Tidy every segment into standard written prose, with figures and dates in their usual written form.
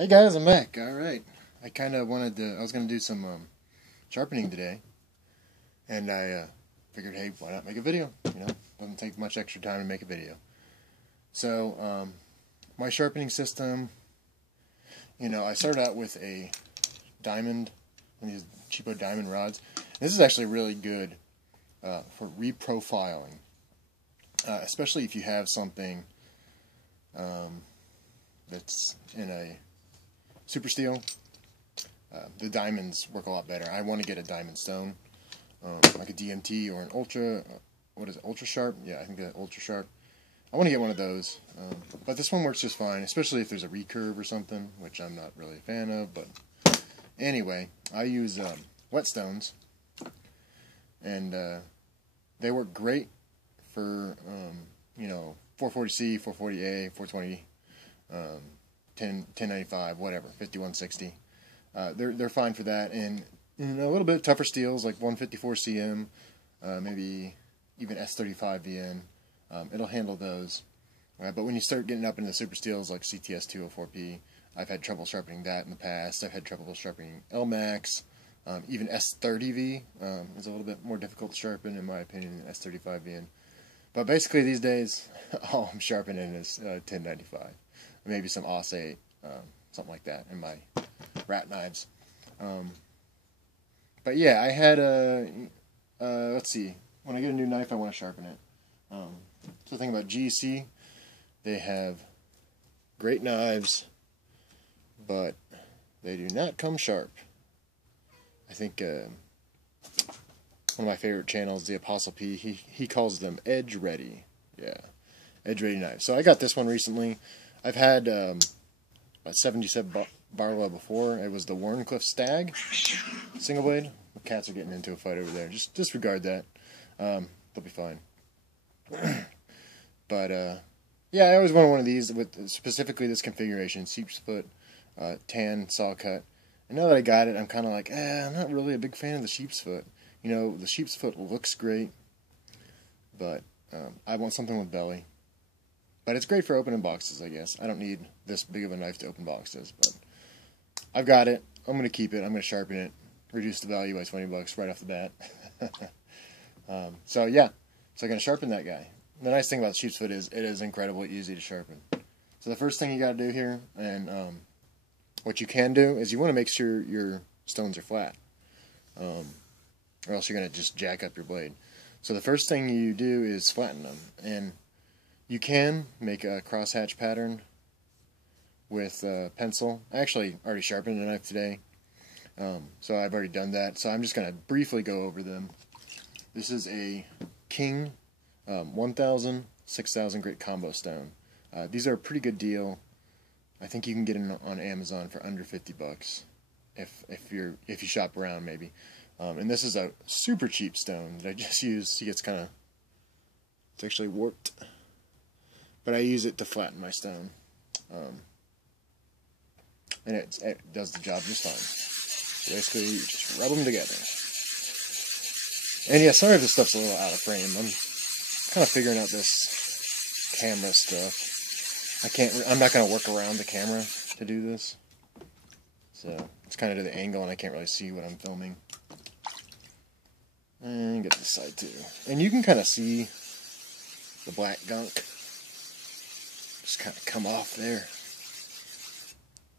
Hey guys, I'm back. Alright. I was going to do some sharpening today. And I figured, hey, why not make a video? Doesn't take much extra time to make a video. So, my sharpening system, I started out with a diamond, one of these cheapo diamond rods. This is actually really good for reprofiling. Especially if you have something that's in a super steel. The diamonds work a lot better. I want to get a diamond stone, like a DMT or an ultra. What is it? Ultra sharp? Yeah, I think that ultra sharp. I want to get one of those, but this one works just fine, especially if there's a recurve or something, which I'm not really a fan of. But anyway, I use whetstones, and they work great for 440C, 440A, 420. 1095, whatever, 5160. They're fine for that, and a little bit tougher steels like 154 CM, maybe even S35 VN. It'll handle those. But when you start getting up into the super steels like CTS 204P, I've had trouble sharpening that in the past. I've had trouble sharpening LMAX. Even S30V is a little bit more difficult to sharpen, in my opinion, than S35 VN. But basically these days, all I'm sharpening is 1095. Maybe some Aus 8, something like that, in my rat knives. But yeah, I had let's see, when I get a new knife I want to sharpen it. So the thing about GEC, they have great knives, but they do not come sharp. I think one of my favorite channels, the Apostle P, he calls them edge ready. Yeah, edge ready knives. So I got this one recently. I've had a 77 Barlow before. It was the Warncliffe Stag single blade. The cats are getting into a fight over there. Just disregard that. They'll be fine. But yeah, I always wanted one of these with specifically this configuration: sheep's foot, tan saw cut. And now that I got it, I'm kind of like, I'm not really a big fan of the sheep's foot. The sheep's foot looks great, but I want something with belly. But it's great for opening boxes, I guess. I don't need this big of a knife to open boxes, but I've got it. I'm going to keep it. I'm going to sharpen it, reduce the value by 20 bucks right off the bat. So yeah, so I'm going to sharpen that guy. The nice thing about sheep's foot is it is incredibly easy to sharpen. So the first thing you got to do here, and what you can do, is you want to make sure your stones are flat, or else you're going to just jack up your blade. So the first thing you do is flatten them, and you can make a crosshatch pattern with a pencil. I actually already sharpened a knife today, so I've already done that. So I'm just going to briefly go over them. This is a King 1000, 6000 grit combo stone. These are a pretty good deal. I think you can get them on Amazon for under 50 bucks if you shop around maybe. And this is a super cheap stone that I just use. See, it's actually warped. But I use it to flatten my stone. And it does the job just fine. So basically, you just rub them together. And yeah, sorry if this stuff's a little out of frame. I'm kind of figuring out this camera stuff. I'm not going to work around the camera to do this. So, it's kind of to the angle and I can't really see what I'm filming. And get this side too. And you can kind of see the black gunk just kind of come off there.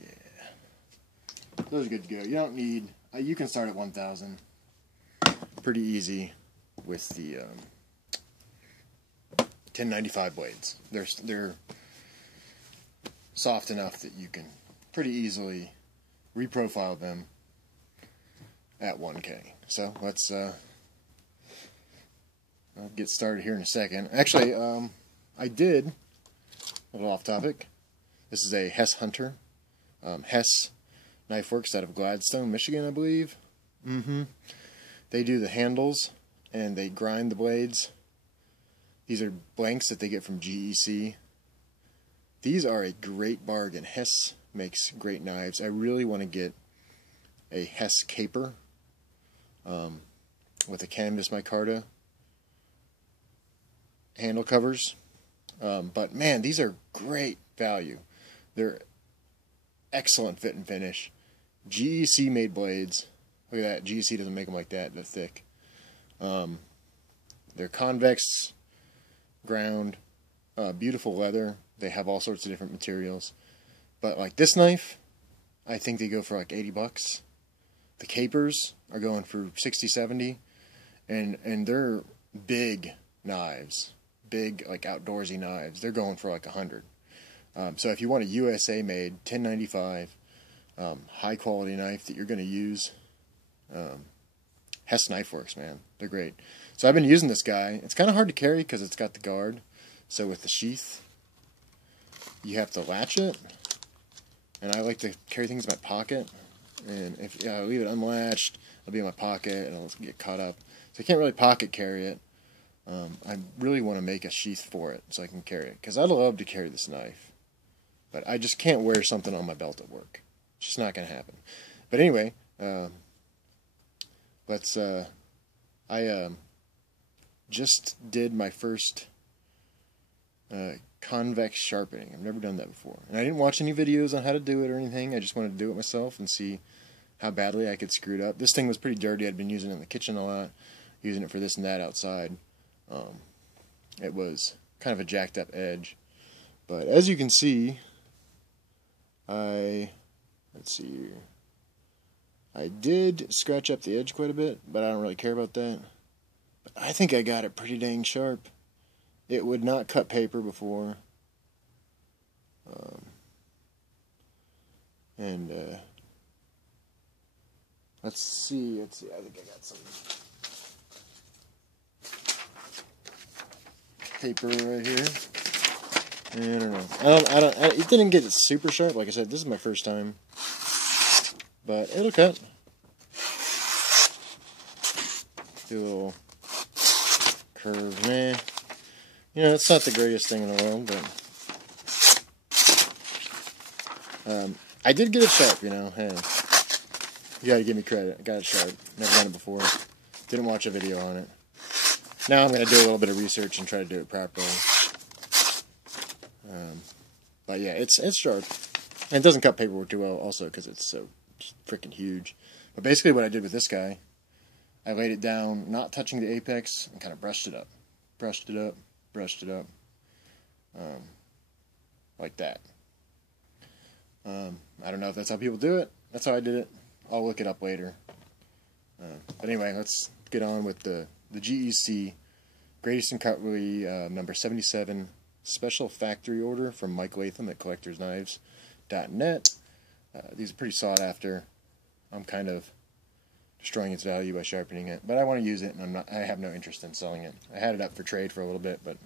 Yeah. Those are good to go. You don't need, you can start at 1000. Pretty easy with the 1095 blades. They're soft enough that you can pretty easily reprofile them at 1K. So let's I'll get started here in a second. Actually, I did, a little off topic, this is a Hess Hunter. Hess Knife Works out of Gladstone, Michigan, I believe. They do the handles and they grind the blades. These are blanks that they get from GEC. These are a great bargain. Hess makes great knives. I really want to get a Hess caper with a canvas micarta handle covers. But man, these are great value. They're excellent fit and finish. GEC made blades. Look at that. GEC doesn't make them like that thick. They're convex ground, beautiful leather. They have all sorts of different materials. But like this knife, I think they go for like $80. The capers are going for 60, 70, and they're big knives, big like outdoorsy knives. They're going for like 100. So if you want a USA made 1095 high quality knife that you're going to use, Hess Knife Works, man, they're great. So I've been using this guy. It's kind of hard to carry because it's got the guard. So with the sheath, you have to latch it, and I like to carry things in my pocket. And if I leave it unlatched, it'll be in my pocket and it'll get caught up. So I can't really pocket carry it. I really want to make a sheath for it so I can carry it, because I'd love to carry this knife, but I just can't wear something on my belt at work. It's just not going to happen. But anyway, I just did my first convex sharpening. I've never done that before, and I didn't watch any videos on how to do it or anything. I just wanted to do it myself and see how badly I could screw it up. This thing was pretty dirty. I'd been using it in the kitchen a lot, using it for this and that outside. It was kind of a jacked up edge, but as you can see, let's see, I did scratch up the edge quite a bit, but I don't really care about that. But I think I got it pretty dang sharp. It would not cut paper before. Let's see, I think I got some paper right here. I don't know. It didn't get super sharp. Like I said, this is my first time. But it'll cut. Do a little curve, man. You know, it's not the greatest thing in the world, but I did get it sharp, you know. Hey, you gotta give me credit. I got it sharp. Never done it before. Didn't watch a video on it. Now I'm gonna do a little bit of research and try to do it properly. But yeah, it's sharp, and it doesn't cut paperwork too well, also because it's so freaking huge. But basically, what I did with this guy, I laid it down, not touching the apex, and kind of brushed it up, like that. I don't know if that's how people do it. That's how I did it. I'll look it up later. But anyway, let's get on with the GEC Greatest in Cutlery number 77 special factory order from Mike Latham at collectorsknives.net. These are pretty sought after. I'm kind of destroying its value by sharpening it, but I want to use it, and I have no interest in selling it. I had it up for trade for a little bit, but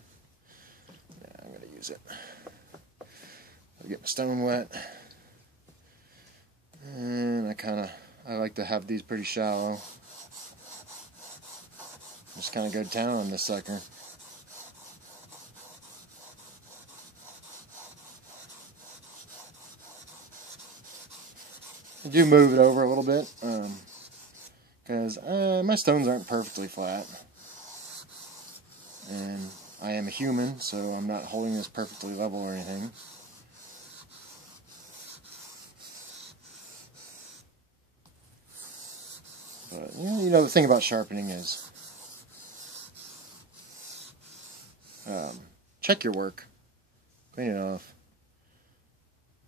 yeah, I'm going to use it. I'll get my stone wet, and I like to have these pretty shallow. Just kind of go to town on this sucker. I do move it over a little bit, because my stones aren't perfectly flat, and I am a human, so I'm not holding this perfectly level or anything. But you know, the thing about sharpening is check your work, clean it off,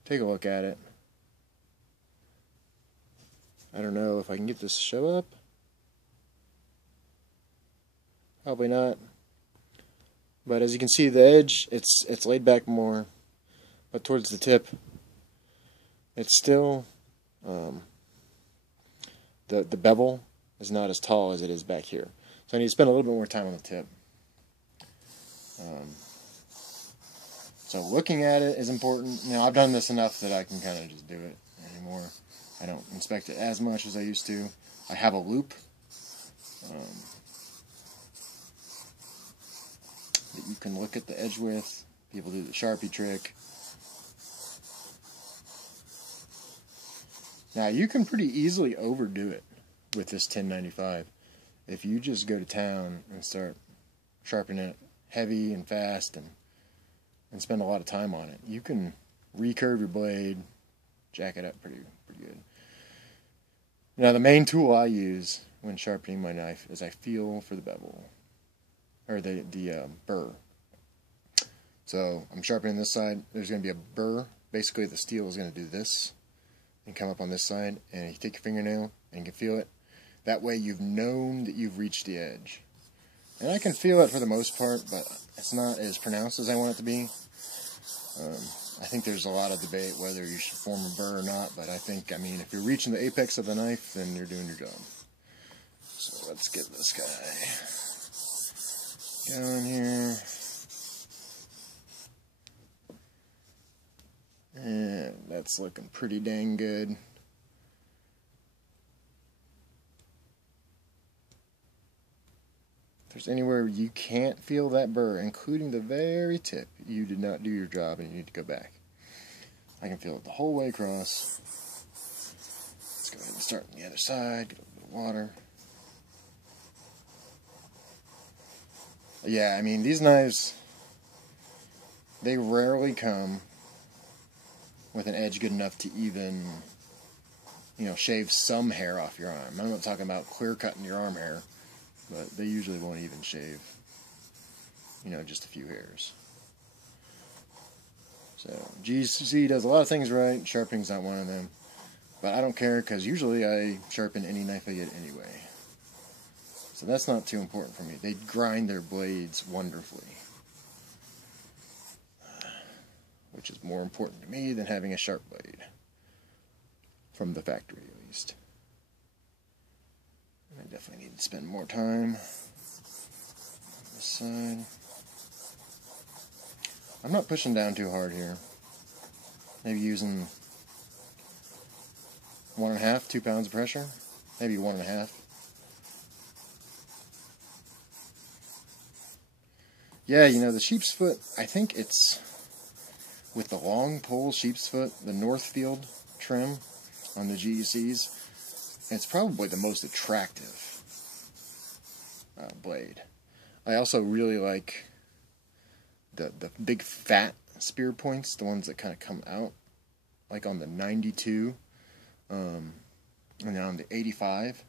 take a look at it. I don't know if I can get this to show up. Probably not. But as you can see, the edge, it's laid back more, but towards the tip, it's still the bevel is not as tall as it is back here. So I need to spend a little bit more time on the tip. So looking at it is important. You know, I've done this enough that I can kind of just do it anymore. I don't inspect it as much as I used to. I have a loop that you can look at the edge with. People do the Sharpie trick. Now you can pretty easily overdo it with this 1095. If you just go to town and start sharpening it heavy and fast and spend a lot of time on it, you can recurve your blade, jack it up pretty good. Now the main tool I use when sharpening my knife is I feel for the bevel, or the burr. So I'm sharpening this side. There's going to be a burr. Basically, the steel is going to do this and come up on this side. And you take your fingernail and you can feel it. That way, you've known that you've reached the edge. And I can feel it for the most part, but it's not as pronounced as I want it to be. I think there's a lot of debate whether you should form a burr or not. But I think, I mean, if you're reaching the apex of the knife, then you're doing your job. So let's get this guy going here. And that's looking pretty dang good. If there's anywhere you can't feel that burr, including the very tip, you did not do your job and you need to go back. I can feel it the whole way across. Let's go ahead and start on the other side, get a little bit of water. Yeah, I mean, these knives, they rarely come with an edge good enough to even, you know, shave some hair off your arm. I'm not talking about clear cutting your arm hair, but they usually won't even shave, you know, just a few hairs. So GC does a lot of things right. Sharpening's not one of them, but I don't care because usually I sharpen any knife I get anyway. So that's not too important for me. They grind their blades wonderfully, which is more important to me than having a sharp blade, from the factory at least. And I definitely need to spend more time on this side. I'm not pushing down too hard here. Maybe using 1.5, 2 pounds of pressure, maybe 1.5. Yeah, you know, the sheep's foot, I think it's with the long pole sheep's foot, the Northfield trim on the GECs, it's probably the most attractive blade. I also really like the big fat spear points, the ones that kind of come out, like on the 92 and then on the 85.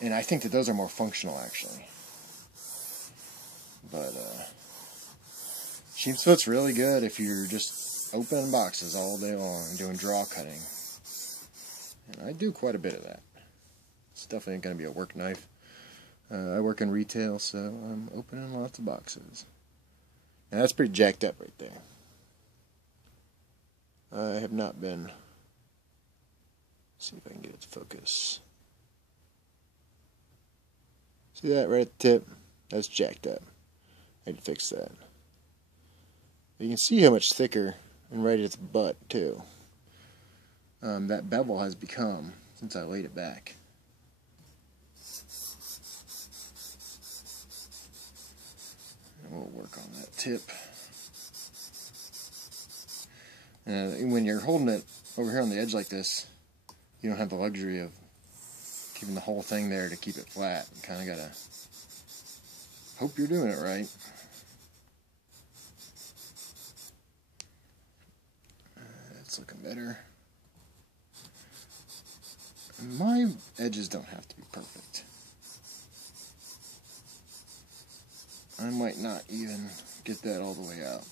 And I think that those are more functional, actually. But sheep's foot's really good if you're just opening boxes all day long and doing draw cutting. And I do quite a bit of that. It's definitely going to be a work knife. I work in retail, so I'm opening lots of boxes. And that's pretty jacked up right there. I have not been... Let's see if I can get it to focus. See that right at the tip? That's jacked up. I need to fix that. You can see how much thicker and right at its butt, too. That bevel has become since I laid it back. And we'll work on that tip. When you're holding it over here on the edge like this, you don't have the luxury of keeping the whole thing there to keep it flat. You kind of gotta hope you're doing it right. That's looking better. My edges don't have to be perfect. I might not even get that all the way out.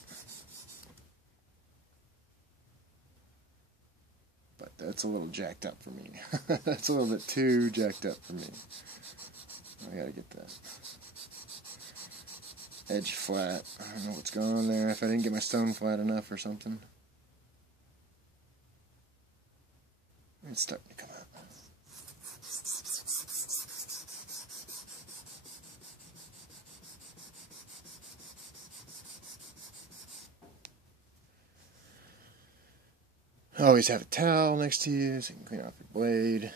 But that's a little jacked up for me. That's a little bit too jacked up for me. I gotta get that edge flat. I don't know what's going on there. If I didn't get my stone flat enough or something. It's starting to come out. Always have a towel next to you so you can clean off your blade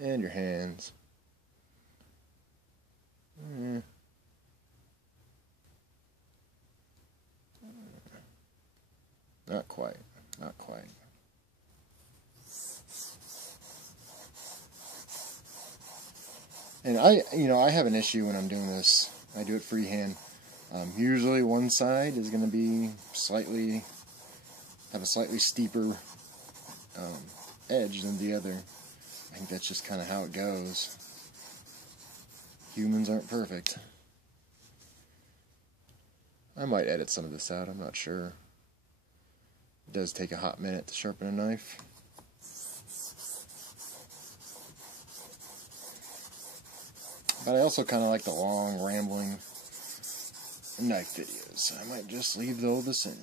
and your hands. Not quite, not quite. And I have an issue when I'm doing this. I do it freehand. Usually one side is going to be have a slightly steeper edge than the other. I think that's just kind of how it goes. Humans aren't perfect. I might edit some of this out, I'm not sure. It does take a hot minute to sharpen a knife. But I also kind of like the long, rambling knife videos, so I might just leave all this in.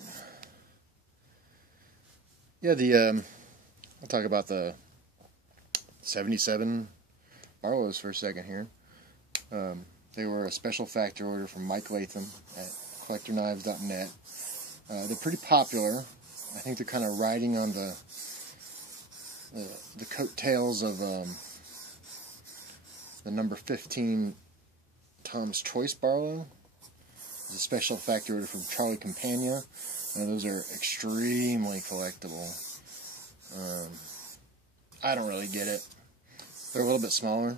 Yeah, I'll talk about the 77 Barlows for a second here. They were a special factory order from Mike Latham at collectorknives.net. They're pretty popular. I think they're kind of riding on the coattails of the number 15 Tom's Choice Barlow. It's a special factory order from Charlie Campagna. Those are extremely collectible. I don't really get it. They're a little bit smaller.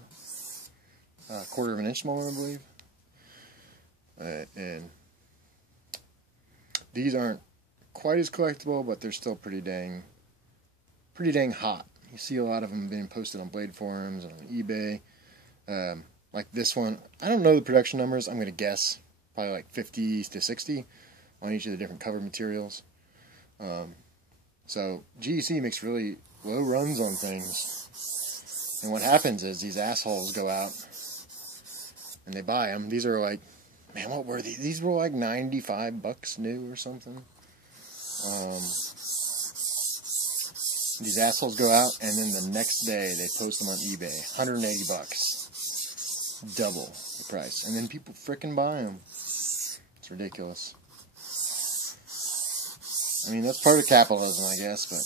A quarter of an inch smaller, I believe. And these aren't quite as collectible, but they're still pretty dang hot. You see a lot of them being posted on blade forums and on eBay. Like this one, I don't know the production numbers. I'm going to guess probably like 50 to 60 on each of the different cover materials. So GEC makes really low runs on things. And what happens is these assholes go out and they buy them. These are like, man, what were these? These were like $95 new or something. These assholes go out and then the next day they post them on eBay. $180. Double the price. And then people frickin' buy them. It's ridiculous. I mean, that's part of capitalism, I guess, but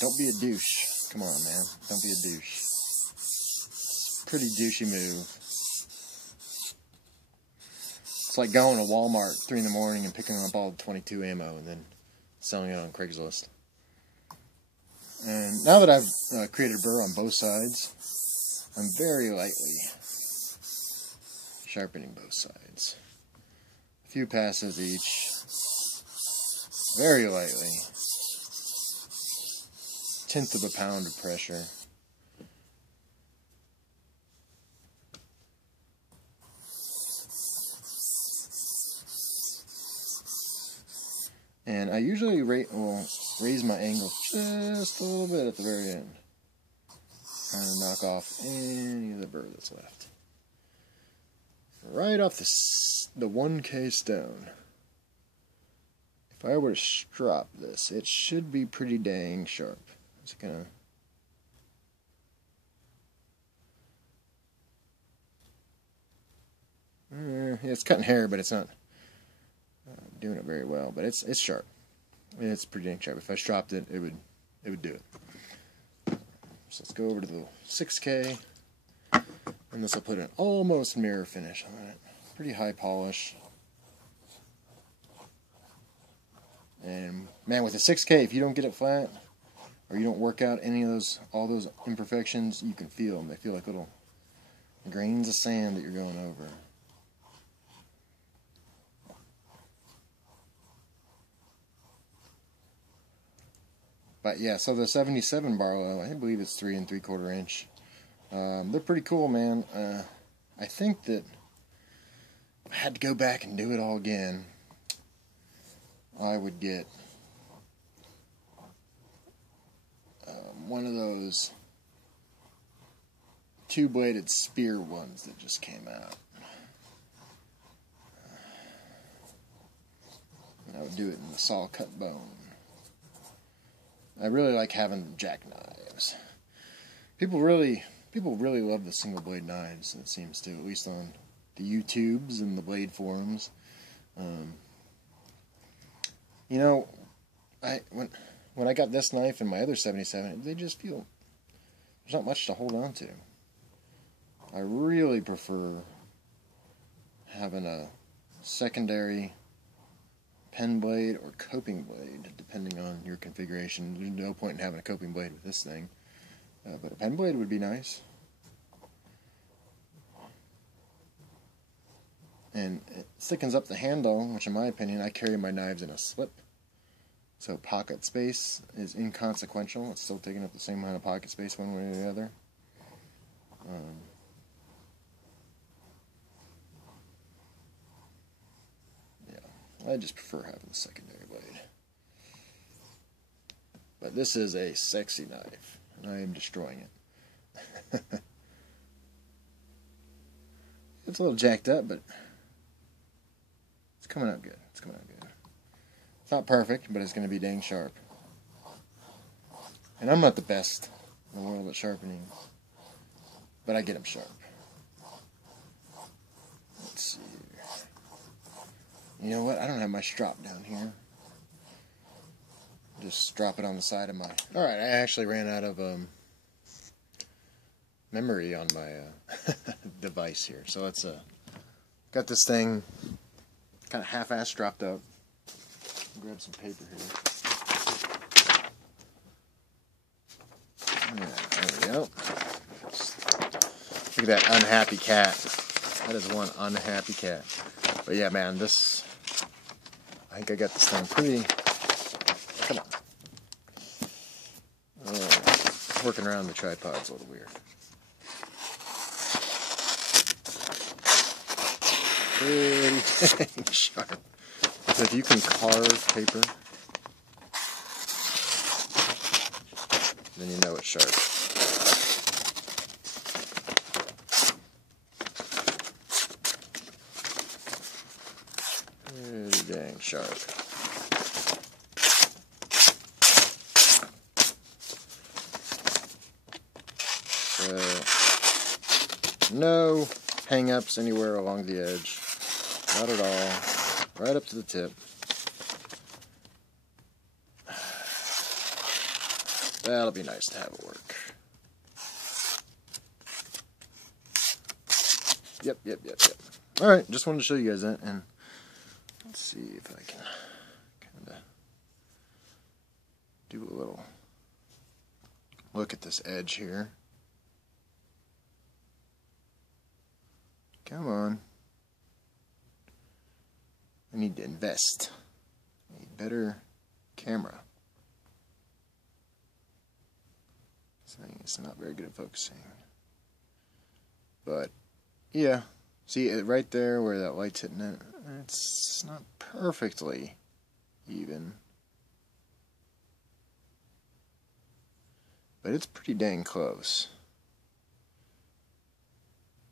don't be a douche. Come on, man. Don't be a douche. Pretty douchey move. It's like going to Walmart 3 in the morning and picking up all the 22 ammo and then selling it on Craigslist. And now that I've created a burr on both sides, I'm very lightly sharpening both sides. A few passes each. Very lightly. 1/10 of a pound of pressure. And I usually raise my angle just a little bit at the very end. Trying to knock off any of the burr that's left. Right off the 1K stone. If I were to strop this, it should be pretty dang sharp. It's gonna... it's cutting hair, but it's not doing it very well. But it's sharp. It's pretty dang sharp. If I stropped it, it would do it. So let's go over to the 6K, and this will put an almost mirror finish on it. Pretty high polish. And man, with the 6K, if you don't get it flat, or you don't work out all those imperfections, you can feel them. They feel like little grains of sand that you're going over. But yeah, so the 77 Barlow, I believe it's 3 3/4 inch. They're pretty cool, man. I think that if I had to go back and do it all again, I would get one of those 2-bladed spear ones that just came out. And I would do it in the saw cut bone. I really like having jackknives. People really love the single blade knives, it seems to, at least on the YouTubes and the blade forums. You know, when I got this knife and my other 77, they just feel there's not much to hold on to. I really prefer having a secondary pen blade or coping blade, depending on your configuration. There's no point in having a coping blade with this thing, but a pen blade would be nice. And it thickens up the handle, which in my opinion, I carry my knives in a slip. So pocket space is inconsequential. It's still taking up the same amount of pocket space one way or the other. Yeah, I just prefer having the secondary blade. But this is a sexy knife, and I am destroying it. It's a little jacked up, but it's coming out good. It's coming out good. It's not perfect, but it's going to be dang sharp. And I'm not the best in the world at sharpening, but I get them sharp. Let's see here. You know what? I don't have my strop down here. Just drop it on the side of my... Alright, I actually ran out of memory on my device here. So let's got this thing kind of half-assed dropped up. Grab some paper here. Yeah, there we go. Look at that unhappy cat. That is one unhappy cat. But yeah, man, this... I think I got this thing pretty... Come on. Working around the tripod's a little weird. Pretty sharp. So if you can carve paper, then you know it's sharp. Pretty dang sharp. So, no hang-ups anywhere along the edge. Not at all. Right up to the tip. That'll be nice to have it work. Yep. Alright, just wanted to show you guys that, and let's see if I can kind of do a little look at this edge here. Come on. I need to invest. I need better camera. It's not very good at focusing. But, yeah. See it right there where that light's hitting it? It's not perfectly even. But it's pretty dang close.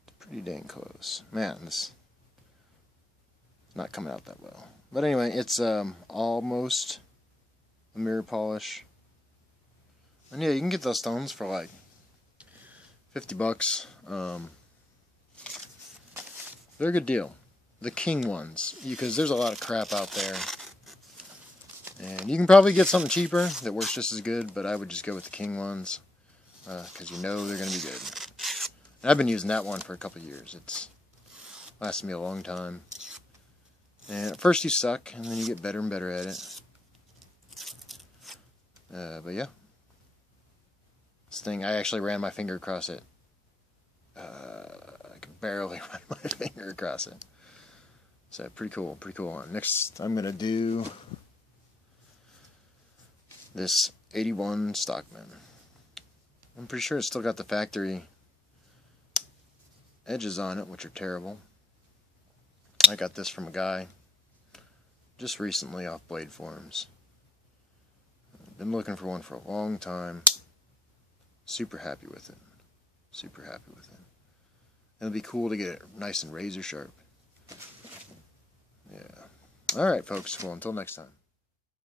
It's pretty dang close. Man, this... not coming out that well. But anyway, it's almost a mirror polish. And yeah, you can get those stones for like $50. They're a good deal. The king ones, because there's a lot of crap out there. And you can probably get something cheaper that works just as good, but I would just go with the king ones, because you know they're going to be good. And I've been using that one for a couple of years. It's lasted me a long time. And at first you suck, and then you get better and better at it. But yeah. This thing, I actually ran my finger across it. I could barely run my finger across it. So pretty cool one. Next I'm going to do this 81 Stockman. I'm pretty sure it's still got the factory edges on it, which are terrible. I got this from a guy just recently off Blade Forums. I've been looking for one for a long time. Super happy with it. Super happy with it. It'll be cool to get it nice and razor sharp. Yeah. Alright, folks. Well, until next time.